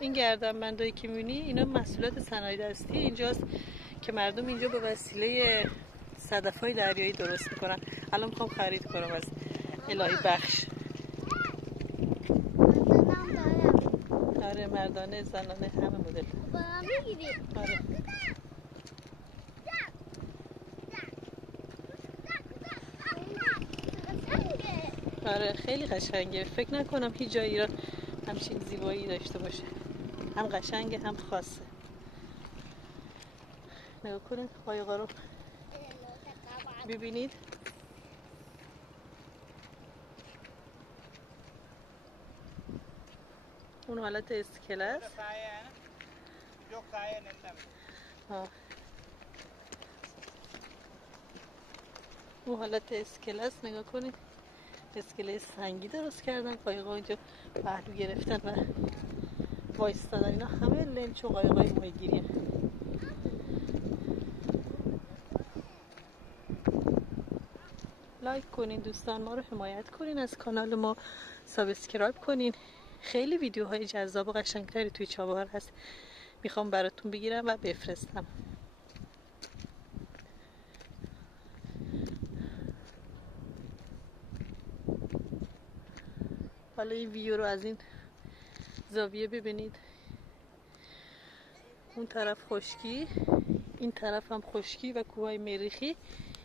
این گردنبندایی که می‌بینی اینا محصولات صنایع دستی اینجاست که مردم اینجا به وسیله صدف‌های دریایی درست میکنن. الان میخوام خرید کنم از الهی بخش. آره مردانه زنانه همه مدل. آره. آره خیلی قشنگه. فکر نکنم هیچ جای ایران همچین زیبایی داشته باشه. هم قشنگه هم خاصه. نگاه کنید قایقا رو ببینید. اون حالت اسکله است. اون حالت اسکله است. نگاه کنید اسکله سنگی درست کردن. قایقا اینجا پهلو گرفتن و وایستادن. اینا همه لنچ و قایقای ماهیگیریه. لایک کنین دوستان، ما رو حمایت کنین، از کانال ما سابسکرایب کنین. خیلی ویدیوهای جذاب و قشنگتری توی چابهار هست، میخوام براتون بگیرم و بفرستم. حالا این ویو رو از این زاویه ببینید. اون طرف خشکی، این طرف هم خشکی و کوههای مریخی.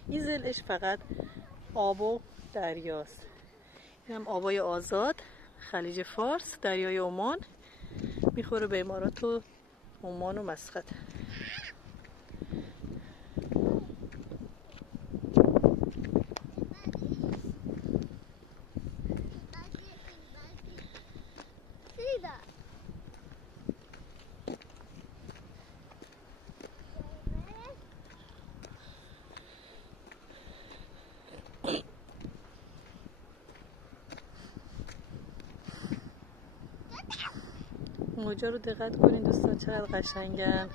این زلش فقط آب و دریاست. این هم آبای آزاد، خلیج فارس، دریای عمان، میخوره به امارات و عمان و مسقط. موجا رو دقت کنین دوستان چقدر قشنگن.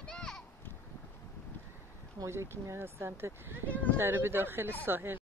موجا که میان از سمت درب داخل ساحل.